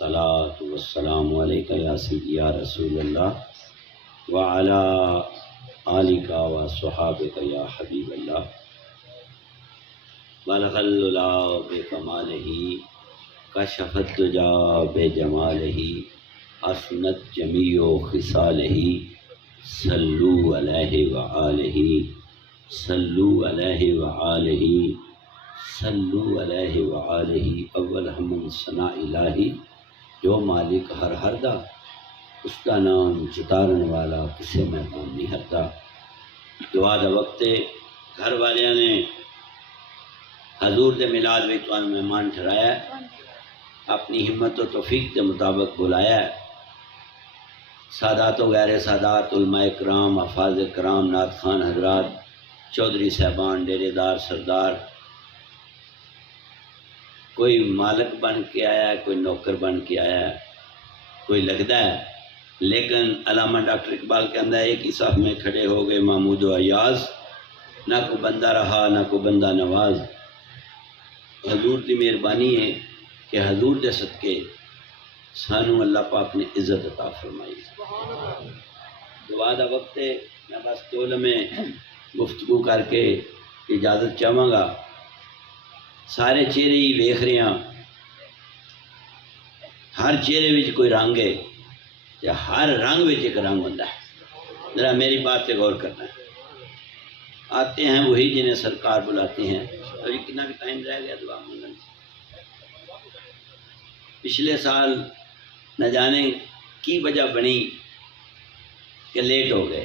الصلاۃ والسلام علیک یا سیدی یا رسول اللہ وعلی آلک و صحابک یا حبیب اللہ بلغ العلا بکمالہ کشف الدجا بجمالہ حسنت جمیع خصالہ صلو علیہ وآلہ صلو علیہ وآلہ صلو علیہ وآلہ اول حمد ثناء الہی جو مالک ہر دا اس کا نام چتارن والا کسے میدان نہیں ہردا۔ دعا دا وقت گھر والیاں نے حضور دے میلاد میں تمہیں مہمان ٹھہرایا ہے، اپنی ہمت و توفیق دے مطابق بلایا ہے۔ سادات و غیر سادات علماء کرام، حفاظ کرام، نعت خوان حضرات، چودھری صاحبان، ڈیرے دار سردار، کوئی مالک بن کے آیا ہے، کوئی نوکر بن کے آیا ہے، کوئی لگتا ہے، لیکن علامہ ڈاکٹر اقبال کے اندر ایک ہی صف میں کھڑے ہو گئے محمود و ایاز، نہ کوئی بندہ رہا نہ کوئی بندہ نواز۔ حضور دی مہربانی ہے کہ حضور دے صدقے سانو اللہ پاک نے عزت عطا فرمائی۔ دعا دا وقت ہے، میں بس دو لمحے گفتگو کر کے اجازت چاہوں گا۔ سارے چہرے ہی ویکھ رہے ہیں، ہر چہرے وچ کوئی رنگ ہے، یا ہر رنگ وچ ایک رنگ ہوتا ہے۔ ذرا میری بات پہ غور کرنا ہے۔ آتے ہیں وہی جنہیں سرکار بلاتے ہیں۔ اور یہ کتنا بھی ٹائم رہ گیا دعا مانگنے سے؟ پچھلے سال نہ جانے کی وجہ بنی کہ لیٹ ہو گئے،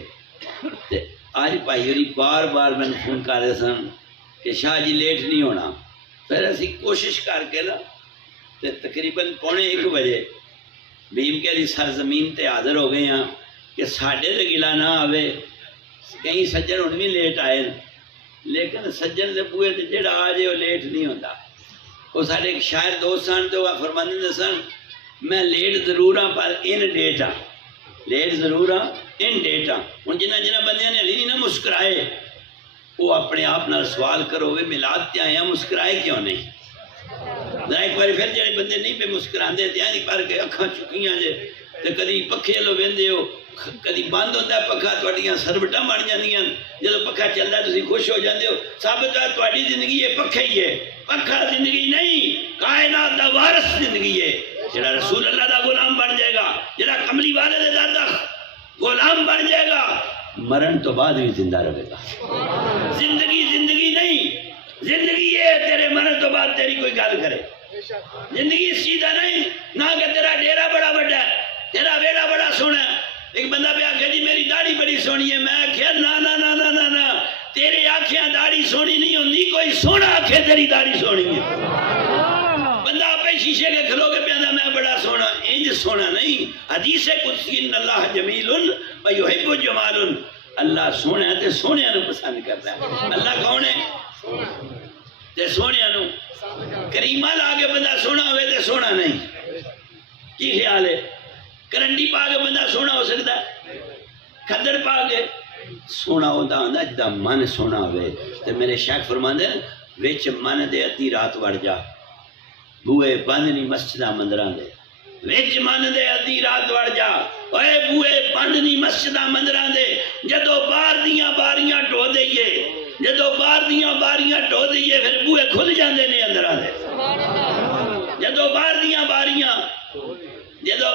آج بھائی ہوری بار بار میں فون کر رہے سن کہ شاہ جی لیٹ نہیں ہونا۔ پھر اسی کوشش کر کے نا تقریباً 1:45 بجے بھیم کے علی سرزمین تے حاضر ہو گئے ہیں کہ ساڈے تے گلا نہ آوے۔ کئی سجن ہن بھی لیٹ آئے، لیکن سجن دے بوئے تے جڑا آ جائے وہ لیٹ نہیں ہوتا۔ وہ سارے ایک شاعر دوست سن تو وہ فرماندے سن، میں لیٹ ضرور ہاں پر ان ڈیٹ ہاں، لیٹ ضرور ہاں ان ڈیٹ ہاں۔ ہن جنہ بندیاں نے علی نہیں نہ مسکرائے، وہ اپنے آپ نال سوال کرو وہ میلاد تے آئے ہیں مسکرائے کیوں نہیں؟ ذرا ایک بار پھر جڑے بندے نہیں پہ مسکراندے تے ہیں پر کے اکھاں چکیاں جے تے کدی پکھے لو ویندے ہو، کدی بند ہوتا ہے پکھا، تہاڈیاں سربٹاں بن جاندیاں، جدوں پکھا چلدا ہے تسی خوش ہو جاندے ہو۔ ثابت ہے تہاڈی زندگی یہ پکھا ہی ہے، پکھا زندگی نہیں، کائنات دا وارث زندگی ہے، جڑا رسول اللہ دا غلام بن جائے گا، جڑا کملی والے دے در دا غلام بن جائے گا، مرن تو بعد بھی زندہ رہے گا۔ زندگی زندگی نہیں، زندگی یہ تیرے مرن تو بعد تیری کوئی گل کرے۔ زندگی سیدھا نہیں، نہ کہ تیرا ڈیرا بڑا بڑا ہے، تیرا بیڑا بڑا سونا ہے۔ ایک بندہ پہ آکھے جی میری داڑھی بڑی سونی ہے، میں آکھیا نا نا نا نا نا نا، تیرے آنکھیاں داڑھی سونی نہیں ہوندی، کوئی سونا آکھے تیری داڑھی سونی ہے۔ بندہ آپ شیشے کے کھلو کے پیادا میں بڑا سونا، انج سونا نہیں۔ حدیث قدسی ان اللہ جمیل و یحب جمال، اللہ سونا ہے تے سونے نو پسند کرتا ہے۔ اللہ کون ہے؟ تے سونے نو کریمہ لا کے بندہ سونا ہوئے تے سونا نہیں۔ کی خیال ہے؟ کرنڈی پا کے بندہ سونا ہو سکتا ہے؟ کھدر پا کے سونا ہوتا ہوندا جدا من سونا ہوئے۔ تے میرے شیخ فرماندے وچ من دے ادھی رات وڑ جا، بوئے بند نہیں مسجداں مندراں دے، وچ من دے ادھی رات وڑ جا، اوے بوئے بند نہیں مسجداں مندراں دے، جدو باہر دیاں باریاں ڈھو دئیے، جدو باہر دیاں باریاں ڈھو دئیے پھر بوئے کھل جاندے نے اندراں دے۔ جدو باہر دیاں باریاں، جدو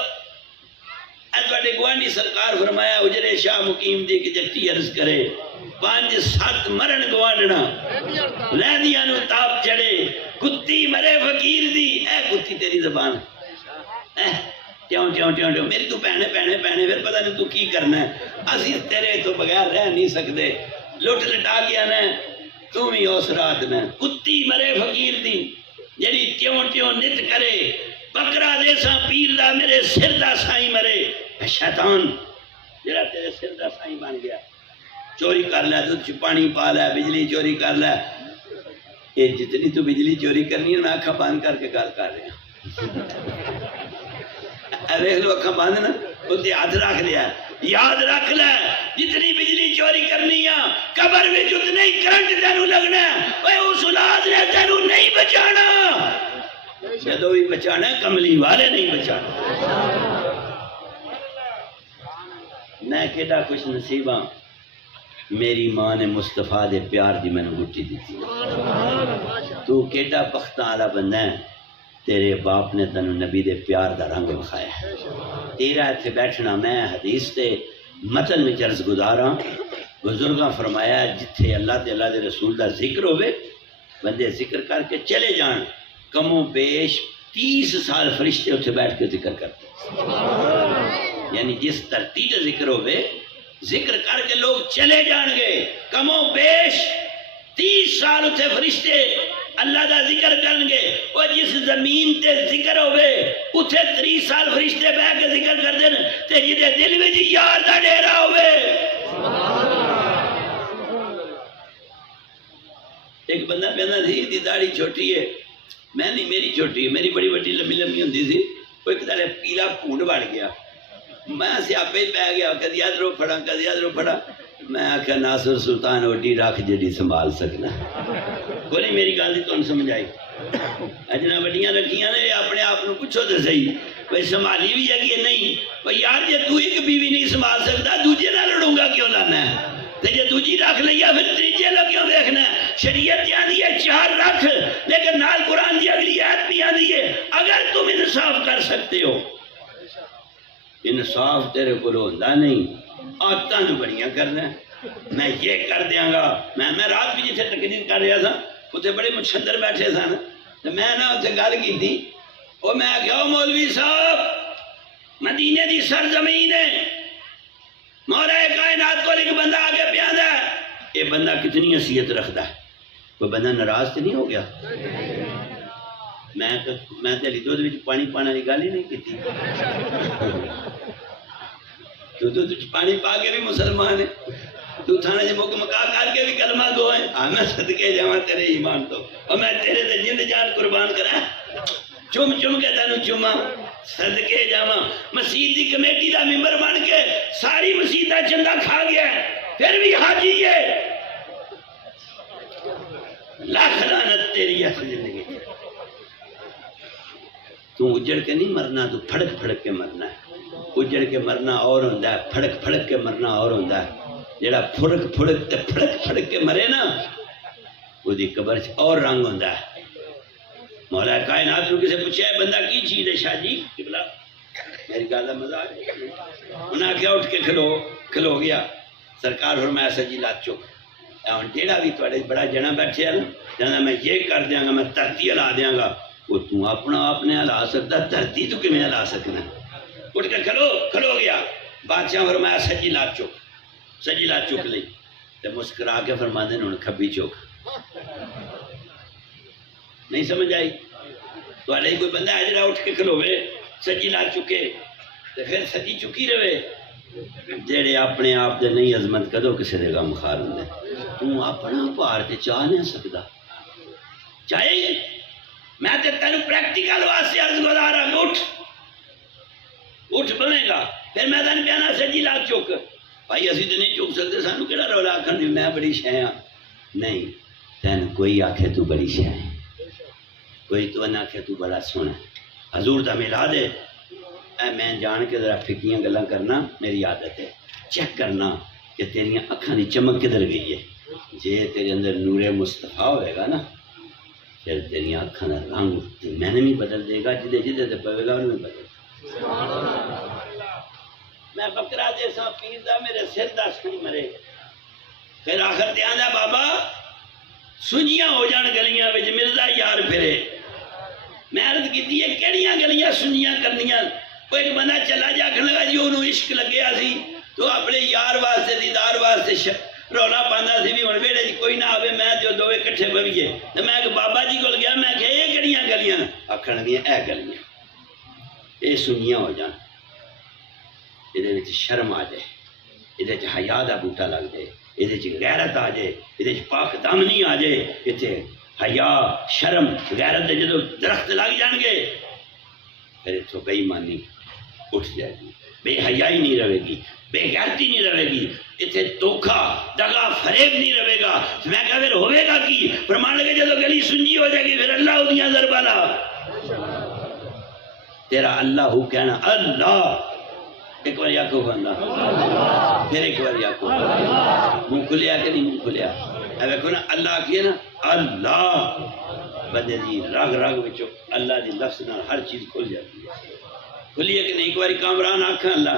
بڑے گوانڈی سرکار فرمایا اجرے شاہ مقیم دی کہ جتی عرض کرے، 5-7 مرن گوانڈنا لہدیاں نو تاپ چڑے، کتی مرے فقیر دی، اے کتی تیری زبان ٹیوں ٹیوں ٹیوں ٹیوں، میری تو پہنے پہنے پہنے، پھر پتہ نہیں تو کی کرنا ہے، اسی تیرے تو بغیر رہ نہیں سکتے، لٹ لٹا گیا نا تو بھی اس رات میں، کتی مرے فقیر دی جڑی ٹیوں ٹیوں نت کرے، بکرا دے سا پیر دا میرے سر دا سائیں مرے۔ شیطان جڑا تیرے سر دا سائیں بن گیا، چوری کر لے تو پانی پا لے، بجلی چوری کر لے، یہ جتنی تو بجلی چوری کرنی ہے میں اکھا بند کر کے گل کر رہا ہوں، دیکھ لو اکھا بند نا اتنے ہاتھ رکھ لیا، یاد رکھ لے جتنی بجلی چوری کرنی ہے قبر میں اتنا ہی کرنٹ تینوں لگنا ہے، اس اولاد نے تینوں نہیں بچانا۔ جدو بھی بچانا ہے کملی والے نہیں بچانا. میں کیڈا خوش نصیب ہاں میری ماں نے مصطفیٰ دے پیار دی میں نے گٹی دیتی. تو کیڈا بختاں والا بندہ ہے تیرے باپ نے تینوں نبی دے پیار دا رنگ بکھایا. تیرا اتنے بیٹھنا میں حدیث تے متن میں عرض گزاراں بزرگاں فرمایا جتھے اللہ تے اللہ دے رسول دا ذکر ہوئے بندے ذکر کر کے چلے جان کم و بیش 30 سال فرشتے اتنے بیٹھ کے ذکر کرتے. یعنی جس ترتیب ذکر ہوئے ذکر کر کے لوگ چلے جان گے کم و بیش 30 سال اتنے فرشتے اللہ دا ذکر کرن گے. وہ جس زمین تے ذکر ہوئے اتنے 30 سال فرشتے بہ کے ذکر کر دیں تے جدے دل میں یار دا ڈیرا ہوئے. ایک بندہ پہنا تھی دی داڑھی چھوٹی ہے میں نہیں میری چھوٹی ہے میری بڑی بڑی لمبی لمبی ہوندی تھی. وہ ایک طرح پیلا پھونڈ بڑھ گیا میں سیاپے ہی پہ گیا کدی ادھروں پھڑا کدی ادھروں پھڑا. میں آخیا ناصر سلطان اوڈی رکھ جڑی سنبھال سکنا. کوئی نہیں میری گل تو سمجھ آئی. اجنا وڈیاں رکھیاں نے اپنے آپ کو پوچھو تو صحیح بھائی سنبھالی بھی ہے کہ نہیں. بھائی یار جی تو ایک بیوی نہیں سنبھال سکتا دوجے نہ لڑوں گا کیوں لانا ہے تے جے دوجی رکھ لیا پھر تیجے لو کیوں دیکھنا ہے. شریعت آندی ہے 4 رکھ لیکن نال قرآن دی اگلی آیت بھی آندی ہے اگر تم انصاف کر سکتے ہو. انصاف تیرے کو ہوندا نہیں عادتاں تو بڑیاں کرنا میں یہ کر دیاں گا. میں رات بھی جتنے تقریر کر رہا تھا اتنے بڑے مچھندر بیٹھے سن تو میں نہ اتنے گل کی تھی وہ میں آخیا مولوی صاحب مدینے دی سرزمین ہے مولا کائنات کو ایک بندہ آگے پیادا ہے. یہ بندہ کتنی حیثیت رکھتا ہے کوئی بندہ ناراض تو نہیں ہو گیا. میں تیری دودھ وچ پانی پانا کی گل ہی نہیں کی تو دودھ وچ پانی پا کے بھی مسلمان ہے تو تھانے سے مکا کر کے بھی کلمہ گو ہے. ہاں میں صدقے جاواں تیرے ایمان تو اور میں تیرے تے جند جان قربان کرا چم چم کے تینوں چوما صدقے جاواں. مسجد دی کمیٹی دا ممبر بن کے ساری مسجد دا چندہ کھا گیا پھر بھی حاجی ہے. لاکھ لعنت تیری ہے زندگی. تو اجڑ کے نہیں مرنا تو پھڑک پھڑک کے مرنا ہے. اجڑ کے مرنا اور ہوندہ ہے پھڑک پھڑک کے مرنا اور ہوندہ ہے. جڑا پھڑک پھڑک تے پھڑک پھڑک کے مرے نا وہ دی قبر اور رنگ ہوندہ ہے. مولا کائنات کو کسے پوچھا ہے بندہ کی چیز ہے شاہ جی قبلہ میری گالہ مزاق ہے. انہاں کیا اٹھ کے کھلو گیا سرکار فرمایا سجی لات چک ڈیڑا بھی تھوڑے بڑا جنا بیٹھے نا جانا میں یہ کر دیاں گا میں دھرتی ہلا دیاں گا. وہ تو اپنا آپ نے ہلا سکتا دھرتی تو کیویں ہلا سکنا. اٹھ کے کھلو گیا بادشاہ فرمایا سجی لات چک لی تے مسکرا کے فرما دے ہن کھبی چک. نہیں سمجھ آئی تھوڑے کوئی بندہ ہے جڑا اٹھ کے کھلوے سجی لات چکے تے پھر سجی چکی رہے جڑے اپنے آپ دے نہیں عظمت کدو کسی دے غم خار ہوندے. تو اپنا پار تے چاہ نہیں سکدا چاہے میں تے تینوں پریکٹیکل واسطے عرض گزارا اٹھ بنے گا پھر میں تین کہنا سجی لات چک بھائی اسی تو نہیں چک سکتے سانو کہڑا رولا آخر دی میں بڑی شے ہاں. نہیں تین کوئی آکھے تو بڑی شے ہے کوئی تو نہ آکھے تو بڑا سونا. حضور دا ملا دے اے میں جان کے ذرا فکیاں گلاں کرنا میری عادت ہے چیک کرنا کہ تیریاں اکھاں دی چمک کدھر گئی ہے. جے تیرے اندر نور مصطفیٰ ہوئے گا نا پھر تیریاں اکھاں دا رنگ میں نے بھی بدل دے گا جدے تے پوے گا انہوں بدل. میں بکرا دے سا پیر دا میرے سر دا سنی مرے پھر آخر تے آندا بابا سنجیاں ہو جان گلیاں وچ مرزا یار پھرے. میں عرض کیتی ہے کیڑیاں گلیاں سنجیاں کرنیاں. کوئی ایک بندہ چلا جا کھن لگا جی انہوں عشق لگیا سی تو اپنے یار واسطے دیدار واسطے رولا پاندا سی بھی ہن ویڑے کوئی نہ آوے میں تے دوویں کٹھے بویے. تے میں ایک بابا جی کول گیا میں کہ اے کیڑیاں گلیاں آکھن لگے اے گلیاں اے سنجیاں ہو جان یہ شرم آ جائے یہ حیا دا بوٹا لگ جائے یہ غیرت آ جائے یہ پاک دامنی آ جائے اتنے حیا شرم غیرت دے جدو درخت لگ جان گے پھر اتوں بے ایمانی اٹھ جائے گی بے حیائی نہیں رہے گی بے غیرتی نہیں رہے گی اتنے دھوکھا دغا فریب نہیں رہے گا. میں کہا پھر ہوئے گا کی فرمان لگے جدو گلی سنجی ہو جائے گی پھر اللہ ادیاں ضربہ لا تیرا اللہ ہو کہنا اللہ، ایک بار آکو بندہ، پھر ایک بار آکو، منہ کھلیا کہ نہیں منہ کھلیا؟ دیکھو نا اللہ کیا نا اللہ، بندے دی رگ رگ بچو اللہ دی لفظ نہ ہر چیز کھل جاتی ہے۔ کھلی ہے کہ نہیں؟ ایک باری کامران آکھاں اللہ،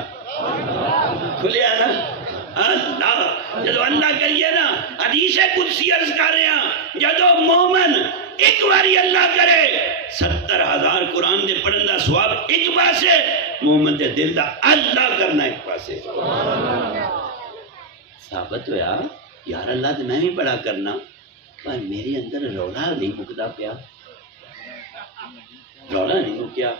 کھلیا نا اللہ، جدو اللہ کریے نا حدیث قدسی عرض کر رہے ہیں، جدو مومن ایک باری اللہ کرے 70,000 قرآن دے پڑھن دا ثواب ایک پاسے، مومن دے دل دا اللہ کرنا ایک پاسے۔ ثابت ہویا یار اللہ تے میں بھی بڑا کرنا، پر میرے اندر رولا نہیں مکدا پیا، رولا نہیں مکیا۔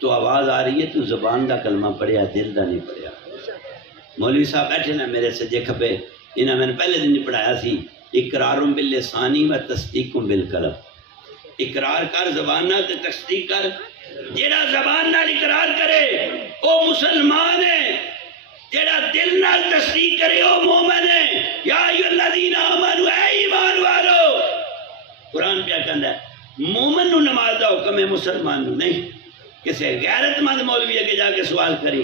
تو آواز آ رہی ہے تو زبان دا کلمہ پڑھیا دل دا نہیں پڑھیا۔ مولوی صاحب بیٹھے نا میرے سجے کھبے، انہاں میں نے پہلے دن ہی پڑھایا سی اقرار باللسانی و تصدیق بالقلب، اقرار کر زبان نال تے تصدیق کر۔ جیڑا زبان نال اقرار کرے او مسلمان ہے، جیڑا دل نال تصدیق کرے او مومن ہے۔ یا ایھا الذین آمنوا، اے ایمان والو، قرآن پیا کہندا ہے مومن نو نماز دا حکم ہے، مسلمان نو نہیں۔ کسے غیرت مند مولوی اگے جا کے سوال کری،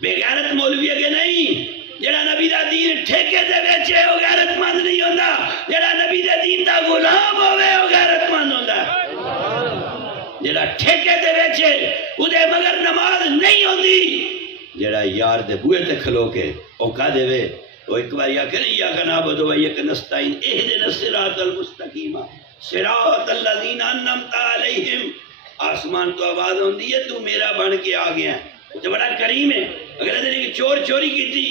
بے غیرت مولوی اگے نہیں۔ جڑا نبی دا دین ٹھیکے دے ویچے او غیرت مند نہیں ہوندا، جڑا نبی دے دین دا غلام ہوئے او غیرت مند ہوندا۔ جڑا ٹھیکے دے ویچے او دے مگر نماز نہیں ہوندی، جڑا یار دے بوئے تے کھلو کے او کہا دے وے او ایک بار یا کہ نہیں یا کہ نعبد و ایک نستعین اہدنا الصراط المستقیم صراط الذین انعمت علیہم۔ آسمان تو آواز ہوندی ہے تو میرا بن کے آ گیا ہے، تو بڑا کریم ہے۔ اگر دن کہ چور چوری کی تھی،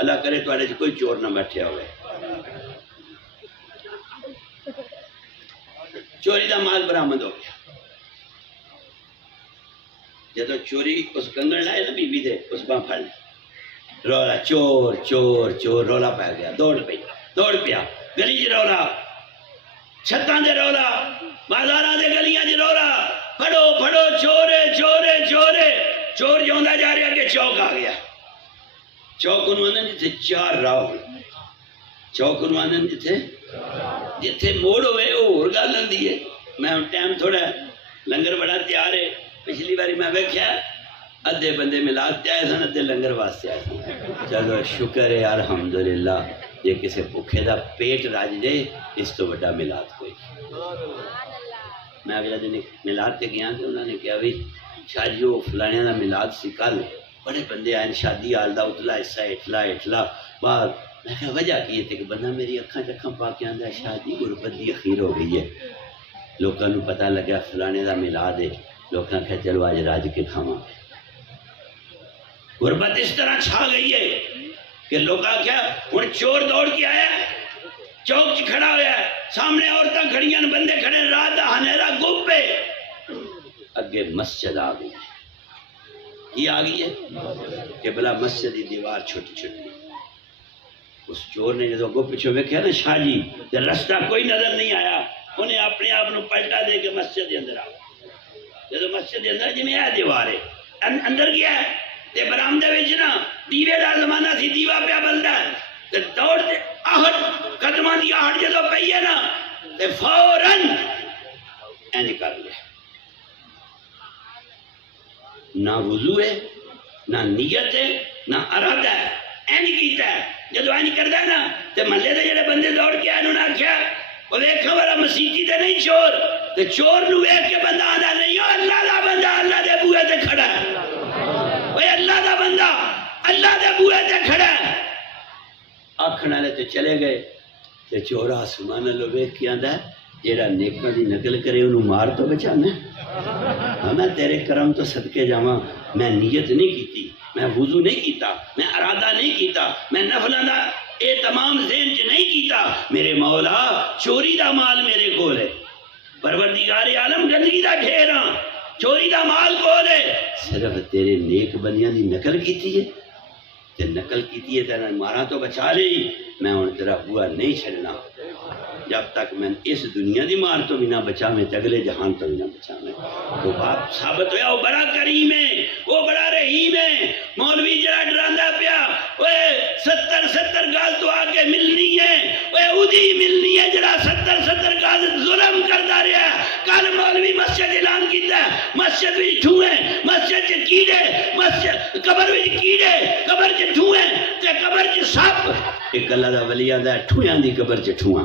اللہ کرے تو آنے کوئی چور نہ بیٹھے ہوئے، چوری دا مال برآمد ہو گیا۔ جدو چوری اس کنگن لائے نا بی بی دے اس باں پھڑ لے، رولا چور چور چور، رولا پہ گیا، دوڑ پیا گلی جی رولا، چھتاں دے رولا، بازاراں دے گلیاں جی رولا، پھڑو پھڑو چورے چورے چورے، چور جوندا جا رہا کہ چوک آ گیا۔ چوک انہوں نے جتھے چار راہ ہوئے، چوک انہوں نے جتھے موڑ ہوئے وہ اور گل ہوندی ہے۔ میں ٹائم تھوڑا لنگر بڑا تیار ہے، پچھلی باری میں ویکھیا ادھے بندے میلاد تے آئے سن ادھے لنگر واسطے آئے سن۔ چلو شکر ہے الحمدللہ، یہ کسی بھوکے دا پیٹ راج دے اس تو بڑا میلاد کوئی۔ میں اگلا دن میلاد تے گیا تو انہوں نے کہا بھی شاہ جی وہ فلانیاں دا میلاد سی کل، بڑے بندے آئے شادی آل دا اتلا حصہ اٹھلا بعد۔ میں کہا وجہ کی ہے کہ بندہ میری اکھاں چکھاں پا کے آندا شاہ جی غربت دی اخیر ہو گئی ہے، لوکاں نوں پتہ لگا فلانے دا میلاد ہے، لوکاں کہا چلو آج راج کے کھاواں۔ غربت اس طرح چھا گئی ہے کہ لوکاں کیا ہن چور دوڑ کے آیا چوک چ کھڑا ہوا ہے، سامنے عورتاں کھڑیاں بندے کھڑے، رات دا ہنیرا گپ ہے، اگے مسجد آ گئی۔ کی آ گئی ہے کہ بلا مسجد کی دیوار چھوٹی چھوٹی۔ اس چور نے جدو اگوں پیچھے ویکھیا نا شاہ جی تے رستہ کوئی نظر نہیں آیا، انہیں اپنے آپ نو پلٹا دے کے مسجد کے اندر آ گیا۔ جدو مسجد کے اندر جی ہے دیوار ہے اندر گیا ہے تے برآمدے وچ نا دیوے دا زمانہ سی، دیوا پیا بلدا ہے تے دوڑ تے آہٹ قدماں دی آہٹ جدو پئی ہے نا تے فوراً اینج کر لیا، نہ وضو ہے نہ نیت ہے نہ ارادہ ہے، اینج کیتا ہے۔ جدو اینج کردا ہے نا تے محلے دے جڑے بندے دوڑ کے آئے انہوں نے آکھیا او ویکھاں والا مسیتی تے نہیں چور، تے چور نو ویکھ کے بندہ آندا نہیں او اللہ دا بندہ اللہ دے بوئے تے کھڑا ہے، اوے اللہ دا بندہ اللہ دے بوئے تے کھڑا ہے۔ آکھن والے تے چلے گئے تے چور آسمان اللہ ویکھ کے آندا ہے جیڑا نیکاں دی نقل کرے انہوں مار تو بچانا، میں تیرے کرم تو صدقے جاواں، میں نیت نہیں کیتی، میں وضو نہیں کیتا، میں ارادہ نہیں کیتا، میں نفلاں دا اے تمام ذہن چ نہیں کیتا، میرے مولا چوری دا مال میرے کول ہے، پروردگار عالم گندگی دا ڈھیر ہاں، چوری دا مال کول ہے، صرف تیرے نیک بندیاں دی نقل کیتی ہے تے نقل کیتی ہے تے مارا تو بچا لئی، میں ہن تیرا بوا نہیں چھڑنا جب تک میں اس دنیا دی مار تو بھی نہ بچا میں تے اگلے جہان تو بھی نہ بچا میں۔ تو باپ ثابت ہویا وہ بڑا کریم ہے، وہ بڑا رحیم ہے۔ مولوی جڑا ڈراندا پیا اوے 70 گال تو آ کے ملنی ہے، اوے ادھی ملنی ہے جڑا 70 گز ظلم کرتا رہا ہے. کل مولوی مسجد اعلان کیتا ہے مسجد وچ ٹھوئیں مسجد چ کیڑے مسجد قبر وچ کیڑے قبر چ ٹھوئیں تے قبر چ سپ. ایک اللہ دا ولی آندا ہے ٹھویاں دی قبر چ ٹھواں.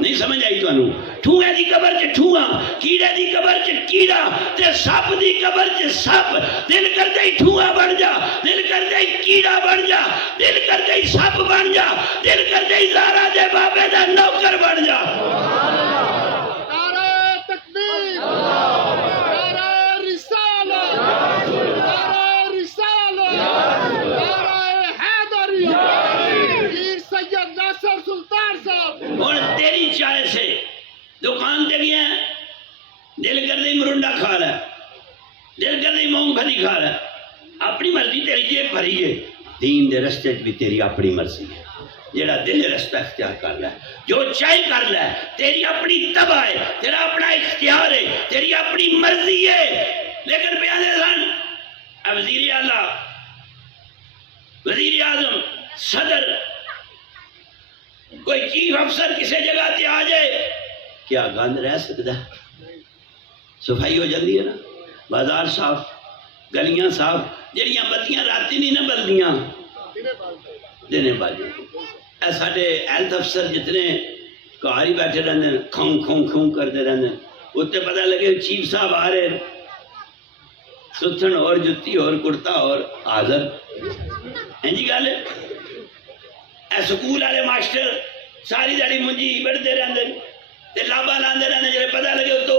نہیں سمجھ آئی تانوں؟ ٹھوئے دی قبر چ ٹھواں کیڑے دی قبر چ کیڑا تے سپ دی قبر چ سپ. دل کردا ہی ٹھواں بن جا, دل کردا ہی کیڑا بن جا, دل کردا ہی سپ بن جا, دل کردا ہی زارا دے بابے دا نوکر بن جا. اور تیری چائے سے دکان تے گیا دل کر دی مرنڈا کھا رہا ہے, دل کر دی مونگ پھلی کھا رہا ہے. اپنی مرضی تیری جیب بھری ہے. دین دے رستے بھی تیری اپنی مرضی ہے. جیڑا دل رستہ اختیار کر رہا ہے جو چاہے کر رہا ہے تیری اپنی تباہ ہے, تیرا اپنا اختیار ہے, تیری اپنی مرضی ہے. لیکن بیانے سن وزیر اعلیٰ وزیر اعظم صدر کوئی چیف افسر کسی جگہ تے آ جائے کیا گند رہ سکتا ہے؟ صفائی ہو جاتی ہے نا, بازار صاف, گلیاں صاف, جڑیاں بتیاں راتی نہیں نہ بلدیاں دینے باجے. اے ساڈے ہیلتھ افسر جتنے گھر ہی بیٹھے رہتے ہیں کھوں کھوں کھوں کرتے رہتے ہیں, اتنے پتہ لگے چیف صاحب آ رہے ستھن اور جتی اور کرتا اور حاضر. ہیں جی گل اے سکول والے ماسٹر ساری دہڑی منجی بڑھتے رہتے تے لابا لاندے رہتے, جڑے پتہ لگے تو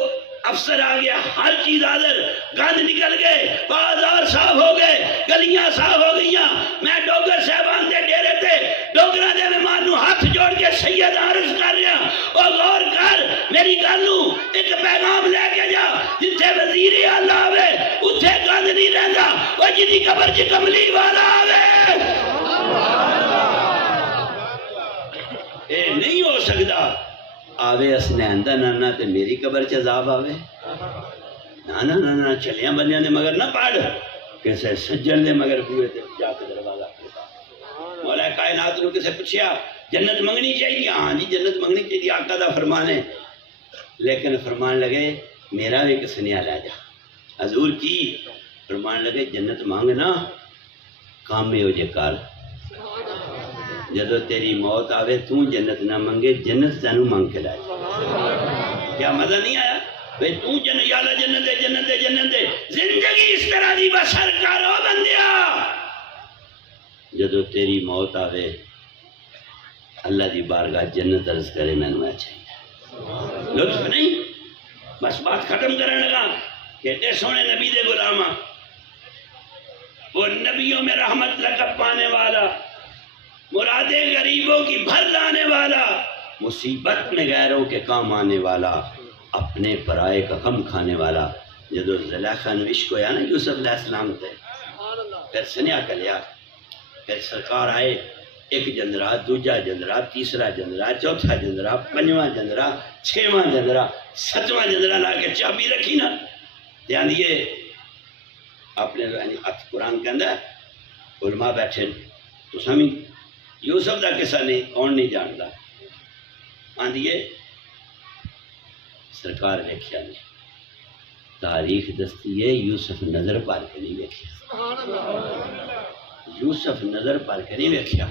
افسر آ گیا ہر چیز حاضر, گند نکل گئے, بازار صاف ہو گئے, گلیاں صاف ہو گئیاں. میں ڈوگر صاحبان دے ڈیرے تے ڈوگراں دے مہمان نو ہاتھ جوڑ کے سید عرض کر رہا او غور کر میری گل نو ایک پیغام لے کے جا جتھے وزیر اعلیٰ آوے اتھے گند نہیں رہندا, او جدی قبر چ کملی والا آوے. اے نہیں ہو سکتا آوے اسنین دا نانا تے میری قبر چ عذاب آوے. نانا نانا چلیاں بندیاں دے مگر نہ پڑھ کسے سجن دے مگر ہوئے تے جا کے دروازہ کھولا. مولا کائنات نو کسے پوچھیا جنت منگنی چاہیے؟ ہاں جی جنت منگنی چاہیے, آقا دا فرمان ہے. لیکن فرمان لگے میرا بھی کس نے لے جا. حضور کی فرمان لگے جنت مانگنا کام میں ہو جے کر, جدو تیری موت آوے تو جنت نہ منگے جنت تینوں مانگ کے لائے. کیا مزہ نہیں آیا بھئی تو جنت یا اللہ جنت دے جنت دے جنت دے. زندگی اس طرح دی بسر کرو بندیا, جدو تیری موت آوے اللہ دی بارگاہ جنت عرض کرے میں نے چاہیے. لطف نہیں بس بات ختم کرنے لگا. کہتے سونے نبی دے غلامہ وہ نبیوں میں رحمت لقب پانے والا, مرادیں غریبوں کی بھر لانے والا, مصیبت میں غیروں کے کام آنے والا, اپنے پرائے کا غم کھانے والا. جدو زلیخا نے عشق ہویا نا یوسف علیہ السلام تے, پھر سنیا کلیا, پھر سرکار آئے ایک جندرا, دوجا جندرا, تیسرا جندرا, چوتھا جندرا, پنجواں جندرا, چھواں جندرا, ستواں جندرا لا کے چابی رکھی نا. دھیان دیے اپنے ہاتھ قرآن کے اندر علماء بیٹھے تو سمجھ یوسف دا قصہ نہیں کون نہیں جانتا. آندھیے سرکار ویکھیا نہیں, تاریخ دستی ہے یوسف نظر پار کے نہیں ویکھیا, یوسف نظر پار کے نہیں ویکھیا.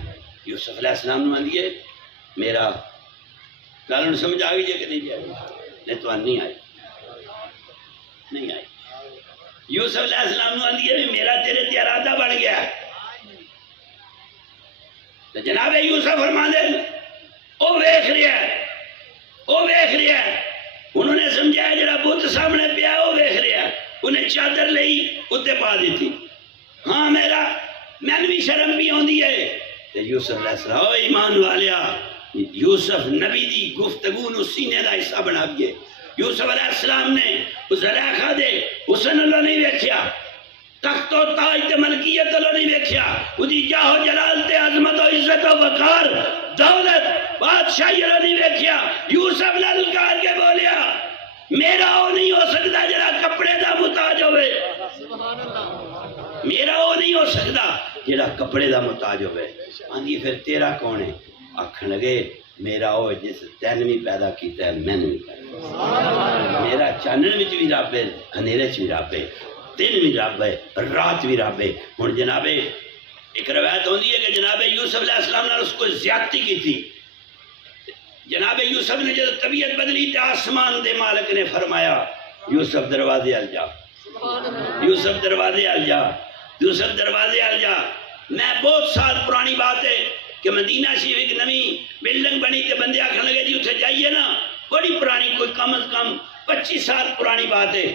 یوسف علیہ السلام نے آندھیے میرا گل سمجھ آ گئی جی کہ نہیں جائے نہیں تو نہیں آئی نہیں آئی. یوسف علیہ السلام نے آندھیے میرا تیرے تے ارادہ بن گیا. تو جناب یوسف فرما دے او ویکھ رہا ہے او ویکھ رہا ہے. انہوں نے سمجھایا جڑا بت سامنے پیا وہ ویکھ رہا ہے. انہیں چادر لئی اتنے پا دیتی. ہاں میرا میں بھی شرم بھی آندی ہے. تو یوسف علیہ السلام او ایمان والیا یوسف نبی دی گفتگو نو سینے دا حصہ بنا دیے. یوسف علیہ السلام نے اس زلیخا دے حسن اللہ نہیں ویکھیا, تخت و تاج تے ملکیت اللہ نہیں ویکھیا, اودی جاہ و جلال تے عظمت و عزت و وقار دولت بادشاہی اللہ نہیں ویکھیا. یوسف للکار کے بولیا میرا وہ نہیں ہو سکتا جڑا کپڑے دا محتاج ہوئے, میرا وہ نہیں ہو سکتا جڑا کپڑے دا محتاج ہوئے. آندھی پھر تیرا کون ہے؟ آکھن لگے میرا وہ جس تین بھی پیدا کیتا ہے میں نے بھی پیدا، میرا چانن وچ بھی رب ہے، اندھیرے چ بھی رب ہے، دن بھی رب ہے، رات بھی رب ہے۔ ہن جناب ایک روایت ہوتی ہے کہ جناب یوسف علیہ السلام نے اس کو زیادتی کی تھی، جناب یوسف نے جب طبیعت بدلی تو آسمان دے مالک نے فرمایا یوسف دروازے ال جا، یوسف دروازے ال جا، یوسف دروازے ال جا۔ میں بہت سال پرانی بات ہے کہ مدینہ شریف ایک نئی بلڈنگ بنی تے بندے آکھن لگے جی اتنے جائیے نا، بڑی پرانی، کوئی کم از کم 25 سال پرانی بات ہے،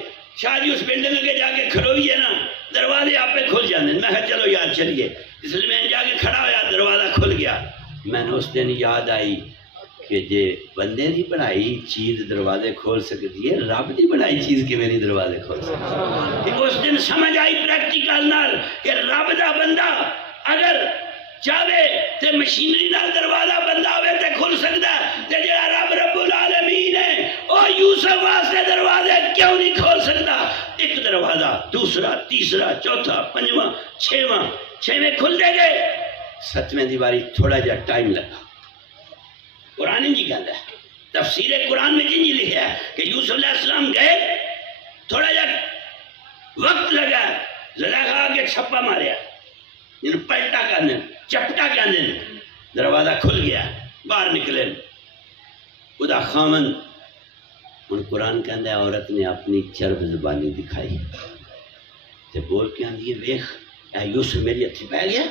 شاہ جی اس بلڈنگ کے جا کے کھڑوئیے نا دروازے آپ پہ کھل جاندے۔ میں کہا چلو یار چلیے، اس لیے میں جا کے کھڑا ہوا، دروازہ کھل گیا۔ میں نے اس دن یاد آئی کہ جے بندے دی بنائی چیز دروازے کھول سکتی ہے، رب دی بنائی چیز کے میری دروازے کھول سکتی ہے۔ کہ اس دن سمجھ آئی پریکٹیکل نال کہ رب دا بندہ اگر چاہے تے مشینری نال دروازہ بندہ ہوئے تے کھل سکتا ہے، تے جڑا رب رب العالمین ہے او یوسف واسطے دروازے کیوں نہیں کھول سکتا؟ ایک دروازہ، دوسرا، تیسرا، چوتھا، پنجواں، چھویں کھل دے گئے، 7ویں دی باری تھوڑا جا ٹائم لگا۔ قرآن جی کہتا ہے، تفسیر قرآن میں جی لکھا ہے کہ یوسف علیہ السلام گئے، تھوڑا جا وقت لگا، زلیخا کے چھپا ماریا، پلٹا کرنے، چپٹا کرنے، دروازہ کھل گیا، باہر نکلے۔ خدا خامن ان قرآن کہتا ہے عورت نے اپنی چرب زبانی دکھائی تے بول کے آندھی ہے ویخ اے یوسف میری ہتھی پہ گیا،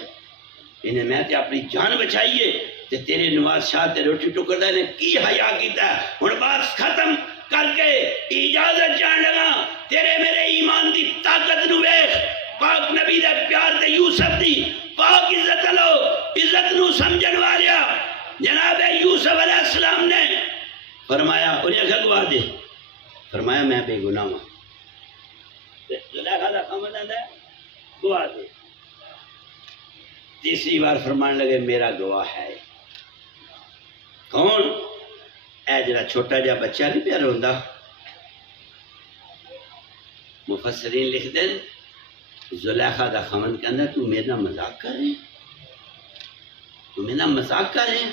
انہیں میں تے اپنی جان بچائیے تے تیرے نواز شاہ تے روٹی ٹکر دا انہیں کی حیا کیتا ہے۔ ہن بات ختم کر کے اجازت جان لگا، تیرے میرے ایمان دی طاقت نو ویخ، پاک نبی دے پیار تے یوسف دی پاک عزت لو، عزت نو سمجھن والیا جناب یوسف علیہ السلام نے فرمایا، انہیں گواہ دے، فرمایا میں بے گناہ ہوں، زلیخا دا خامن ہے گواہ دے۔ تیسری بار فرمان لگے میرا گواہ ہے کون؟ اے جڑا چھوٹا جا بچہ نہیں پیا روندا، مفسرین لکھ دیں زلیخا دا خامن کہندا تو میرے نال مذاق کر رہے ہیں، تو میرے نال مذاق کر رہے ہیں،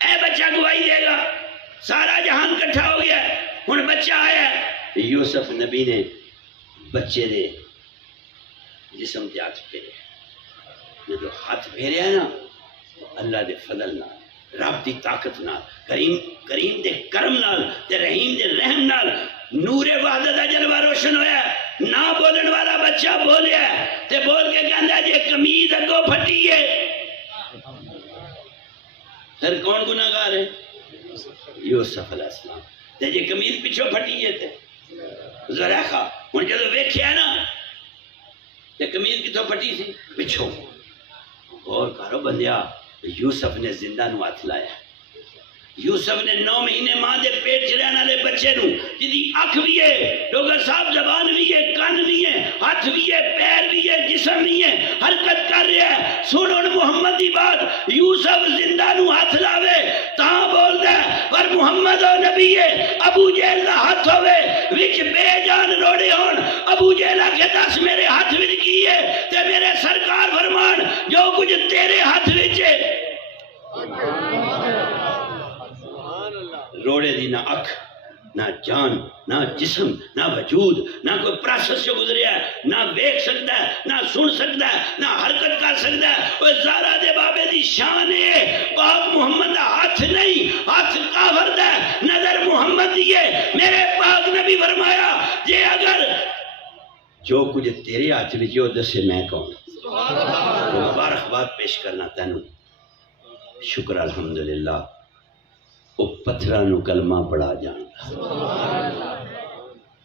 اے بچہ گواہی دے گا، سارا جہان کٹھا ہو گیا، ہن بچہ آیا ہے۔ یوسف نبی نے بچے دے جسم تے ہاتھ پھیرے، جو ہاتھ پھیرے ہے نا اللہ دے فضل نال، رب دی طاقت نال، کریم دے کرم نال تے رحیم دے رحم نال نور وحدت دا جلوہ روشن ہویا ہے۔ نہ بولن والا بچہ بولیا تے بول کے کہندا جے قمیض اگوں پھٹی ہے، پھر کون گناہگار ہے؟ یوسف علیہ السلام۔ تے جے قمیض پیچھوں پھٹی ہے تے زلیخا، ہن جدوں ویکھیا نا تے قمیض کتھوں پھٹی سی؟ پیچھوں۔ اور کرو بندیا، یوسف نے زندہ نو ہاتھ لایا، یوسف نے 9 مہینے ماں دے پیٹ چ رہن والے بچے نو جدی اکھ بھی ہے، ڈوگر صاحب زبان بھی ہے، کن بھی ہے، ہاتھ بھی ہے، پیر بھی ہے، جسم بھی ہے، حرکت کر رہا ہے۔ سنو محمد دی بات، یوسف زندہ نو ہاتھ لاوے تاں بولدا ہے، پر محمد او نبی ہے، ابو جہل دا ہاتھ ہوے وچ بے جان روڑے ہون، ابو جہل کے دس میرے ہاتھ وچ کی ہے تے میرے سرکار فرمان جو کچھ تیرے ہاتھ وچ ہے، روڑے دی نہ اکھ، نہ جان، نہ جسم، نہ وجود، نہ کوئی پروسیس جو گزریا ہے، نہ دیکھ سکتا ہے، نہ سن سکتا ہے، نہ حرکت کر سکتا ہے۔ وہ زارا دے بابے دی شان ہے، پاک محمد دا ہاتھ نہیں، ہاتھ کافر دا ہے، نظر محمد دی ہے۔ میرے پاک نبی فرمایا جے اگر جو کچھ تیرے ہاتھ وچ ہو دسے میں کون؟ مبارکباد پیش کرنا تینوں، شکر الحمدللہ۔ وہ پتھرانو کلمہ پڑھا جانا،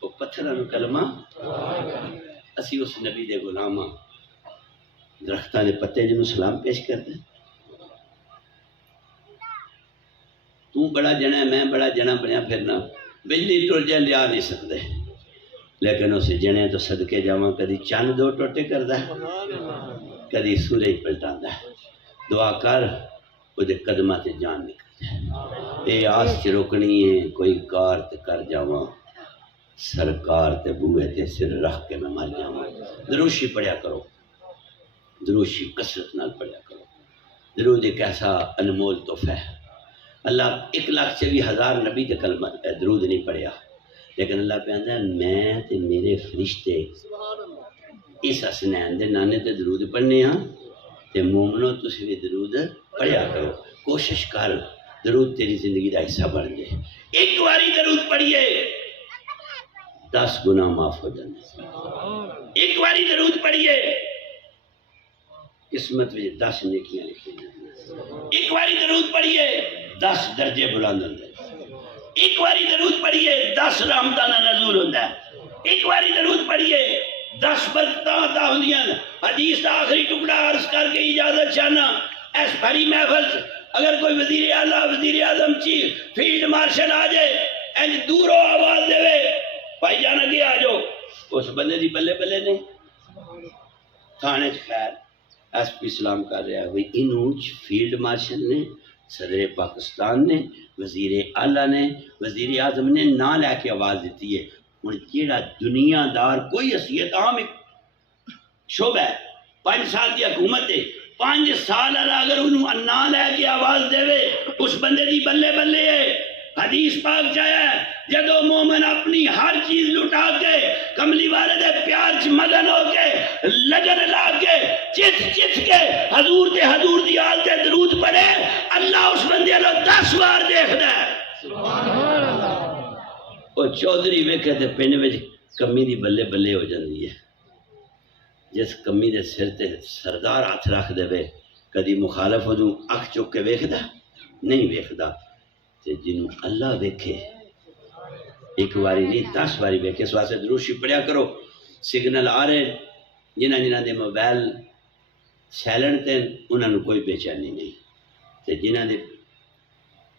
وہ پتھرانو کلمہ، اسی اس نبی دے غلاماں، درختاں دے پتے جنوں سلام پیش کرتے، تو بڑا جنا ہے میں بڑا جنا بنیا پھرنا، بجلی ٹر جائے لیا نہیں سکتے، لیکن اسے جنے تو صدقے جاواں کدی چند 2 ٹوٹے کردا ہے، کدی سورج پلٹاندا ہے۔ دعا کر وہ دے قدمہ تے جان نکل اے آس چ روکنی ہے کوئی کار تے کر جاواں، سرکار تے بوئے تے سر رکھ کے میں مر جاواں۔ دروشی پڑھیا کرو، دروشی کثرت نال پڑھیا کرو۔ درود ایک ایسا انمول تحفہ ہے اللہ 1,24,000 نبی کے کلمہ درود نہیں پڑھیا، لیکن اللہ پہ آتا ہے میں تے میرے فرشتے اس حسنین دے نانے تے درود پڑھنے ہاں، تے مومنو تسی بھی درود پڑھیا کرو، کوشش کر درود تیری زندگی دا حصہ بن جائے۔ ایک واری درود پڑھیے 10 گناہ معاف ہو جاندے، ایک واری درود پڑھیے قسمت میں 10 نیکیاں لکھی جاندی، ایک واری درود پڑھیے 10 درجے بلند ہوندے، ایک واری درود پڑھیے 10 رحمتاں دا نزول ہوندا ہے، ایک واری درود پڑھیے 10 برکتاں عطا ہوندیاں۔ حدیث دا آخری ٹکڑا عرض کر کے اجازت چاہنا، اس بھری محفل اگر کوئی وزیر اعلیٰ وزیر اعظم چیف فیلڈ مارشل آ جائے اینج دوروں آواز دے بھائی جان اگے آ جاؤ، اس بندے دی بلے بلے نہیں۔ تھانے خیر ایس پی سلام کر رہا ہے، انہوں فیلڈ مارشل نے، صدر پاکستان نے، وزیر اعلیٰ نے، وزیر اعظم نے نہ لے کے آواز دیتی ہے۔ ہوں جیڑا دنیا دار کوئی حیثیت عام شعبہ ہے، 5 سال کی حکومت ہے، 5 سال اگر انہوں نہ لے کے آواز دے اس بندے دی بلے بلے ہے۔ حدیث پاک چاہیا ہے جدو مومن اپنی ہر چیز لٹا کے کملی والے دے پیار چ مگن ہو کے لگن لا کے چت چت کے حضور دی آل تے درود پڑھے، اللہ اس بندے کو 10 بار دیکھدا ہے۔ سبحان اللہ۔ وہ چودھری ویکھے تے پنڈ وچ کمی دی بلے بلے ہو جاندی ہے، جس کمی دے سر تے سردار ہاتھ رکھ دے کدی مخالف ہوں اکھ چک کے ویکھدا نہیں ویکھدا، تے جنوں اللہ ویکھے ایک واری نہیں 10 واری ویکھے۔ اس واسطے درود شریف پڑھیا کرو۔ سگنل آ رہے جنہاں دے موبائل سائلنٹ تے انہاں نوں کوئی بے چینی نہیں، تے جنہاں دے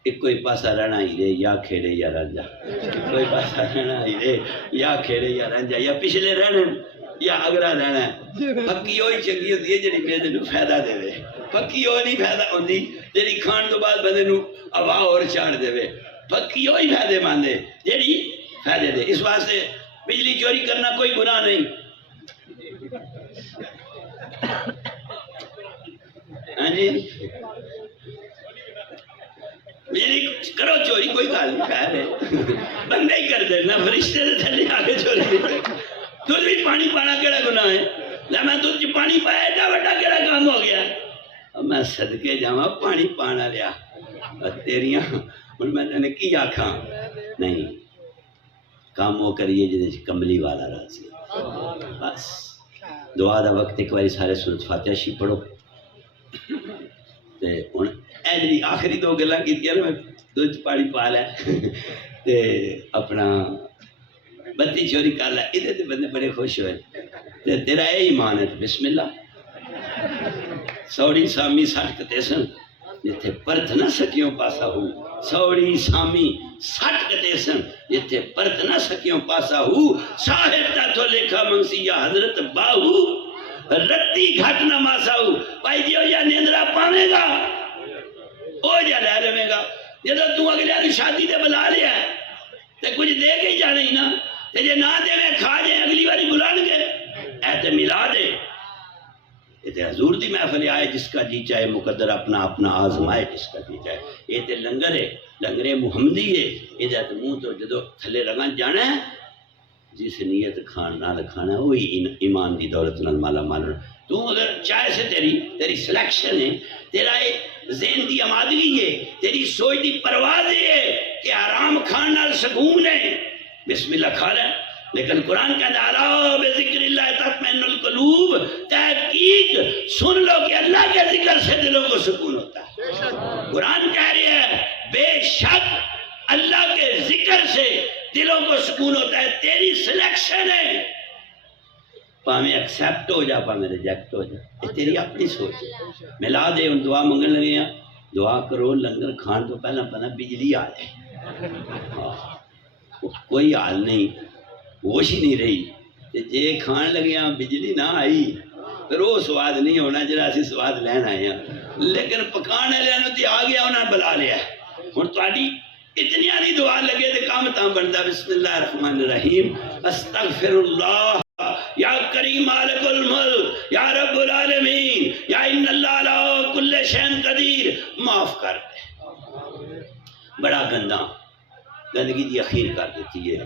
ایک کوئی پاسا رہنا ہی رے یا کھیڑے یا رانجا، کوئی پاسا رہنا ہی رے یا کھیڑے یا رانجا، یا پچھلے رہنے یا اگلا رہنا ہے۔ پکی ہوئی چنگی ہوتی ہے جڑی بندے نوں فائدہ دے، پکی ہو نہیں فائدہ ہوندی جڑی کھان تو بعد بندے نوں ہوا اور چاڑ دے، پکی ہوئی فائدے مند ہے جڑی فائدے دے۔ اس واسطے بجلی چوری کرنا کوئی گناہ نہیں، ہاں جی بجلی کرو چوری کوئی گل نہیں، خیر ہے بندے ہی کر دینا، فرشتے سے تھلے آ کے چوری نہیں۔ دودھ بھی پانی پانا کیڑا گناہ ہے؟ لے میں دودھ چ پانی پایا ایڈا وڈا کیڑا کام ہو گیا؟ میں صدقے جاواں پانی پانا لیا تیریاں ہن میں نے کی آکھاں؟ نہیں، کام وہ کریے جہاں کملی والا راضی۔ بس دعا دا وقت ایک باری سارے سورۃ فاتحہ شریف پڑھو تے ہن اے جڑی آخری 2 گلاں کیتیاں نا، میں دودھ چ پانی پا لیا تے اپنا بتی چوری کر لیا، ادھر تے بندے بڑے خوش ہوئے تے تیرا اے ایمان ہے بسم اللہ۔ سوڑی سامی 60 کتے سن جتھے پرت نہ سکیوں پاسا ہو، سوڑی سامی 60 کتے سن جتھے پرت نہ سکیوں پاسا ہو، صاحب تا تو لکھا منسی یا حضرت باہو، رتی گھٹ نہ ماسا ہو۔ بھائی جیو یا نیندرہ پاوے گا او جا لے رہے گا، جدو تو اگلے آدھی شادی دے بلا لیا ہے تے کچھ دے کے ہی جانے ہی نا، تے جے نہ دے میں کھا جائے اگلی باری بلان گے ایتے ملا دے۔ یہ تے حضور دی محفل آئے جس کا جی چاہے مقدر اپنا اپنا آزمائے جس کا جی چاہے۔ یہ تے لنگر ہے، لنگر محمدی ہے، یہ تے منہ تو جدو تھلے رگان جانا ہے جس نیت کھان نال کھانا ہے وہی ایمان دی دولت نال مالا مال۔ تو اگر چاہے سے تیری سلیکشن ہے، تیرا ذہن دی آمادگی ہے، تیری سوچ دی پرواز ہے کہ حرام کھان نال سکون ہے، بسم اللہ کھا لے۔ لیکن قرآن کہتا ہے الا بذکر اللہ تطمئن القلوب، تحقیق سن لو کہ اللہ کے ذکر سے دلوں کو سکون ہوتا ہے۔ قرآن کہہ رہے ہیں بے شک اللہ کے ذکر سے دلوں کو سکون ہوتا ہے۔ تیری سلیکشن ہے، پاویں ایکسیپٹ ہو جا پاویں ریجیکٹ ہو جا، یہ تیری اپنی سوچ ہے۔ ملا دے ہن دعا منگن لگے ہیں، دعا کرو لنگر کھان تو پہلا پہلا بجلی آ جائے، کوئی حال نہیں، ہوش ہی نہیں رہی، جے کھان لگے ہیں بجلی نہ آئی پھر وہ سواد نہیں ہونا جڑا اسی سواد لین آئے ہیں، لیکن پکان والے تے آ گیا انہاں بلا لیا۔ ہن تہاڈی اتنی آدھی دعا لگے تے کام تاں بندا بسم اللہ الرحمن الرحیم، استغفر اللہ یا کریم مالک الملک یا رب العالمین یا ان اللہ علی کل شیء قدیر، معاف کر دے۔ بڑا گندا گندگی دی اخیر کر دیتی ہے،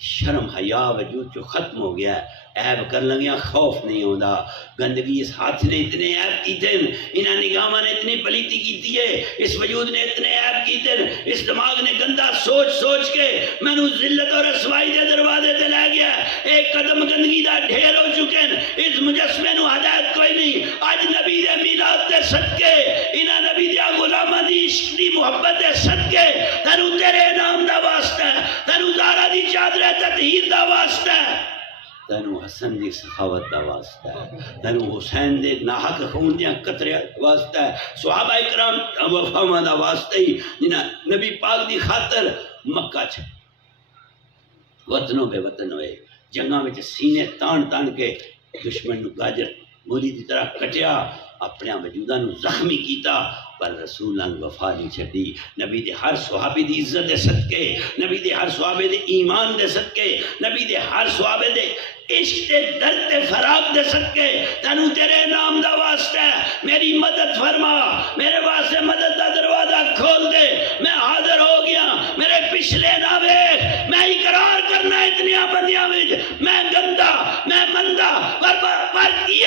شرم حیا وجود جو ختم ہو گیا ہے، عیب کر لگیا خوف نہیں ہوتا، گندگی اس ہاتھ نے اتنے عیب کیتے ہیں، انہاں نگاہاں نے اتنی پلیتی کیتی ہے، اس وجود نے اتنے عیب کیتے ہیں، اس دماغ نے گندا سوچ سوچ کے مینوں ذلت اور رسوائی دے دروازے تے لے گیا، ایک قدم گندگی دا ڈھیر ہو چکے ہیں، اس مجسمے نو ہدایت کوئی نہیں۔ اج نبی دے میلاد دے صدقے، انہاں نبی دے غلاماں دی عشق دی محبت دے صدقے تینوں تیرے انعام دا واسطہ ہے، تینوں زہرا دی چادر تطہیر دا واسطہ ہے، تینوں حسن دی سخاوت دا واسطہ ہے، تینوں حسین دے ناحق خون دیاں قطرے واسطہ ہے، صحابہ اکرام وفاواں دا واسطہ ہی جنہاں نبی پاک دی خاطر مکہ چ وطنوں بے وطن ہوئے، جنگاں وچ سینے تان تان کے دشمن نو گاجر مولی دی طرح کٹیا، اپنے وجوداں نو زخمی کیتا، پر رسولاں وفا نہیں چھڈی، نبی دے ہر صحابی دی عزت دے صدقے، نبی دے ہر صحابے دے ایمان دے صدقے، نبی دے ہر صحابے دے عشق دے درد دے فراق دے صدقے تینوں تیرے نام دا واسطہ ہے، میری مدد فرما، میرے واسطے مدد دا دروازہ کھول دے، میں حاضر ہو گیا، میرے پچھلے نہ ویکھ، میں اقرار کرنا اتنیاں بندیاں وچ میں گندا میں مندہ پر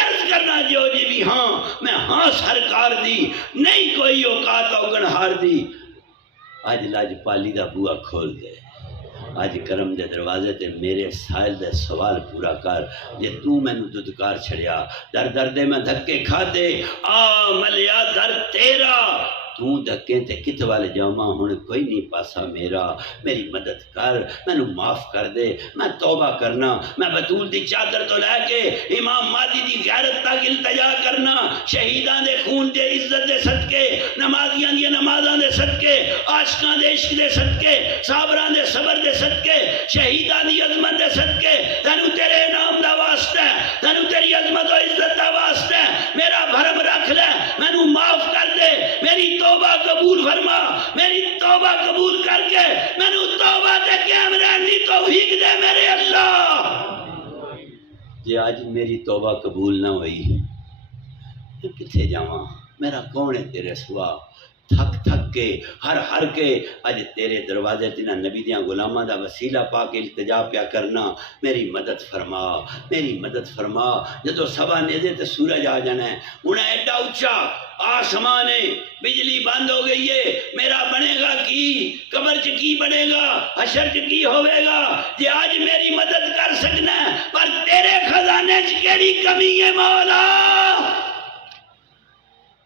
عرض کرنا جو جی بھی ہاں میں ہاں سرکار دی نہیں کوئی اوقات اوگن ہار دی، اج لاج پالی دا بوا کھول دے، اج کرم دے دروازے تے میرے سائل دے سوال پورا کر، جے تو مینوں ددکار چھڑیا در در دے میں دھکے کھاتے، آ ملیا در تیرا، تو دھکے تے کت والے جاواں ہن کوئی نہیں پاسا میرا، میری مدد کر، مینوں معاف کر دے، میں توبہ کرنا، میں بطول دی چادر تو لے کے امام مہدی دی غیرت تک التجا کرنا، شہیداں دے خون دے عزت دے صدقے، نمازیاں دی نمازاں دے صدقے، عاشقاں دے عشق دے صدقے، صابراں دے صبر دے صدقے، شہیداں دی عظمت دے صدقے تینوں تیرے انعام دا واسطہ ہے، تینوں تیری عظمت و عزت دا واسطہ ہے، میرا بھرم رکھ لے، مینوں معاف کر دے، میری توبہ قبول فرما، میری توبہ قبول کر کے مینوں توبہ تے قائم رہن دی توفیق دے میرے اللہ۔ جے آج میری توبہ قبول نہ ہوئی تو کتھے جاواں، میرا کون ہے تیرے سوا، تھک تھک کے ہر کے اج تیرے دروازے تینا نبی دیاں غلاماں دا وسیلہ پا کے التجا پیا کرنا، میری مدد فرما، میری مدد فرما، جدو سوا نیزے تے سورج آ جانا ہے، انہیں ایڈا اچھا آسمان ہے، بجلی بند ہو گئی ہے، میرا بنے گا کی، قبر چ کی بنے گا، حشر چ کی ہوئے گا، جے آج میری مدد کر سکنا ہے، پر تیرے خزانے چ کیڑی کمی ہے مولا؟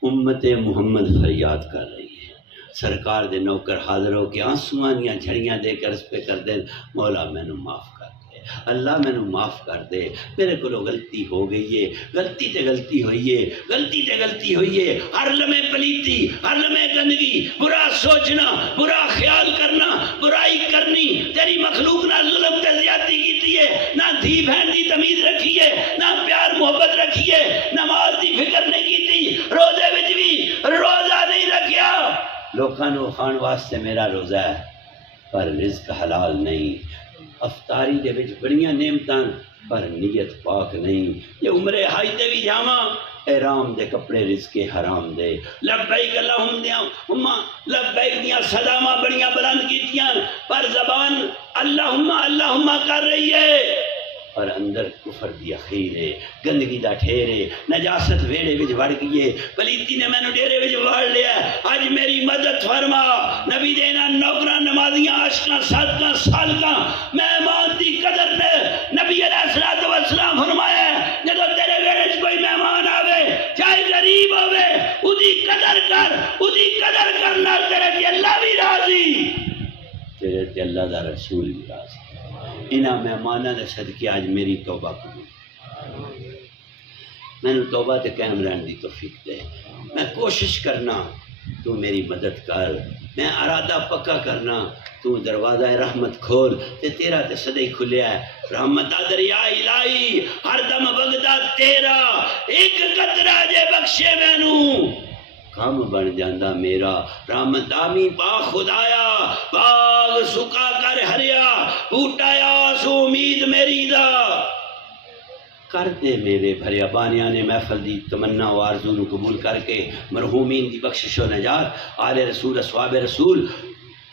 امت محمد فریاد کر رہی ہے، سرکار دے نوکر حاضر ہو کے آنسواں دیاں جھڑیاں دے کر اس پہ کر دے، مولا مینوں معاف کر دے، اللہ مینوں معاف کر دے، میرے کو غلطی ہو گئی ہے، غلطی تے غلطی ہوئی ہے، غلطی تے غلطی ہوئی ہے، ہر لمحے پلیتی، ہر لمحے گندگی، برا سوچنا، برا خیال کرنا، برائی کرنی، تیری مخلوق نہ ظلم تے زیادتی کیتی ہے، نہ دھی بہن دی تمیز رکھی ہے، نہ پیار محبت رکھی ہے، نماز دی فکر نہیں کیتی، روزے وچ بھی روزہ نہیں رکھیا، لوکاں نو کھان واسطے میرا روزہ ہے پر رزق حلال نہیں، افطاری دے وچ بڑیاں نعمتاں پر نیت پاک نہیں، یہ عمرے حج تے بھی جاواں احرام دے کپڑے رزق حرام دے، لبیک اللہم لبیک دیاں صداماں بڑیاں بلند کیتیاں پر زبان اللہم اللہم کر رہی ہے، اور اندر کفر دی اخیر ہے، گندگی دا ٹھیر ہے، نجاست ویڑے وچ وڑ گئی ہے، پلیتی نے مینوں ڈیرے وچ واڑ لیا، اج میری مدد فرما، نبی دے انہاں نوکراں نمازیاں عاشقاں صادقاں سالکاں مہمان دی قدر نے نبی علیہ الصلوۃ والسلام فرمایا ہے، جدوں تیرے ویڑے وچ کوئی مہمان آوے چاہے غریب ہوے اودی قدر کر، اودی قدر کرنا، تیرے تے اللہ بھی راضی، تیرے تے اللہ دا رسول بھی راضی، انہاں مہماناں دے صدقے آج میری توبہ قبول، مینوں توبہ تے قائم رہن دی توفیق دے، میں کوشش کرنا تو میری مدد کر، میں ارادہ پکا کرنا تو دروازہ رحمت کھول، تے تیرا تے صدی کھلیا ہے، رحمت دا دریا الہی ہر دم وگدا تیرا، ایک قطرہ جے بخشے مینوں کام بن جاندہ میرا، رحمت آمی پا خدایا، باغ سکا کر ہریا، بوٹایا سو امید میری دا، کر دے میوے بھریا، بانیاں نے محفل دی تمنا و آرزو نو قبول کر کے مرحومین دی بخشش و نجات، آل رسول اصحاب رسول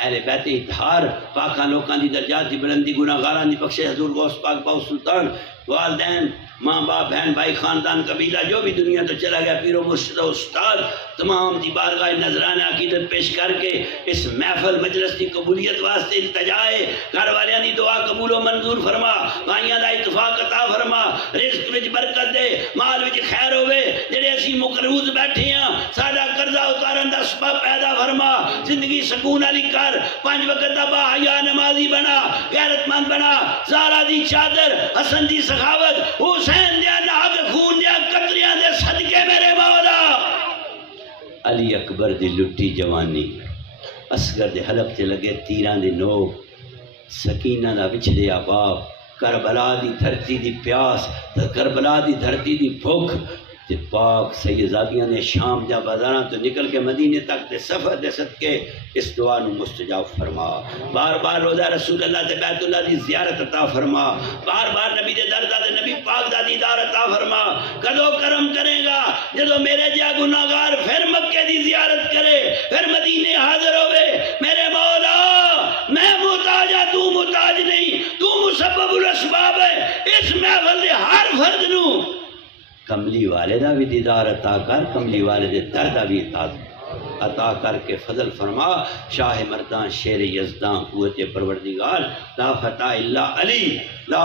اہل بیت اتحار پاکاں لوکاں دی درجات دی بلندی گناہگاراں دی بخشے حضور غوث پاک باؤ سلطان والدین ماں باپ بہن بھائی خاندان قبیلہ جو بھی دنیا تو چلا گیا پیر و مرشد و استاد تمام دی بارگاہ نذرانہ عقیدت پیش کر کے اس محفل مجلس کی قبولیت واسطے التجائے گھر والیاں دی دعا قبول و منظور فرما بھائیاں دا اتفاق عطا فرما رزق وچ برکت دے مال وچ خیر ہوے جڑے اسی مقروض بیٹھے ہاں ساڈا قرضہ اتارن دا سبب پیدا فرما زندگی سکون والی کر 5 وقت دا با حیا نمازی بنا غیرت مند بنا زارا دی چادر حسن دی سخاوت حسین دیا ناگ خون دیا قطریاں دے صدقے میرے مولا علی اکبر دی لٹی جوانی اصغر دے حلق تے لگے تیراں دے نوک سکینہ دا وچھڑیا باپ کربلا دی دھرتی دی پیاس کربلا دی دھرتی دی بھوک تے پاک سیدزادیاں نے شام جا بازاراں تو نکل کے مدینے تک دے سفر دے صدقے اس دعا نو مستجاب فرما بار بار روزہ رسول اللہ تے بیت اللہ دی زیارت عطا فرما بار بار نبی دے در دا دے نبی پاک دا دیدار عطا فرما کدو کرم کرے گا جدو میرے جا گناہگار پھر مکے دی زیارت کرے پھر مدینے حاضر ہوئے میرے مولا میں محتاج ہاں تو محتاج نہیں تو مسبب الاسباب ہے اس محفل دے ہر فرد نو کملی والدہ بھی دیدار عطا کر کملی والد دردہ بھی عطا کر کے فضل فرما شاہ مردان شیر یزدان قوت پروردگار لا فتح اللہ علی لا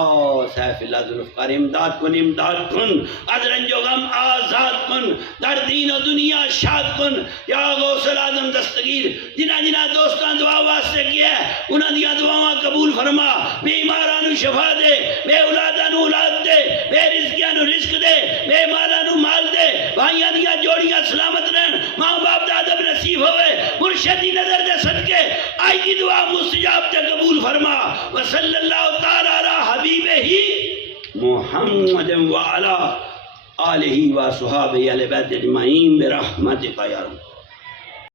سیف اللہ ذوالفقار امداد کن از رنج و غم آزاد کن در دین و دنیا شاد کن یا غوث العظم دستگیر جنہ دوستان دعا واسطے کیا ہے انہاں دیا دعاواں قبول فرما بیمارانو شفا دے بے اولادانو اولاد دے بے رزقیانو رزق دے بے مالانو مال دے بھائیاں دیا جوڑیاں سلامت رہن ماں باپ دا ادب نصیب ہوئے مرشدی نظر دے صدقے آئی کی دعا مستجاب تے قبول فرما وصلی اللہ تعالی علی حبیب ہی محمد وعلا آلہ و صحابہ علیہ بیت اجمعین برحمتک یا رب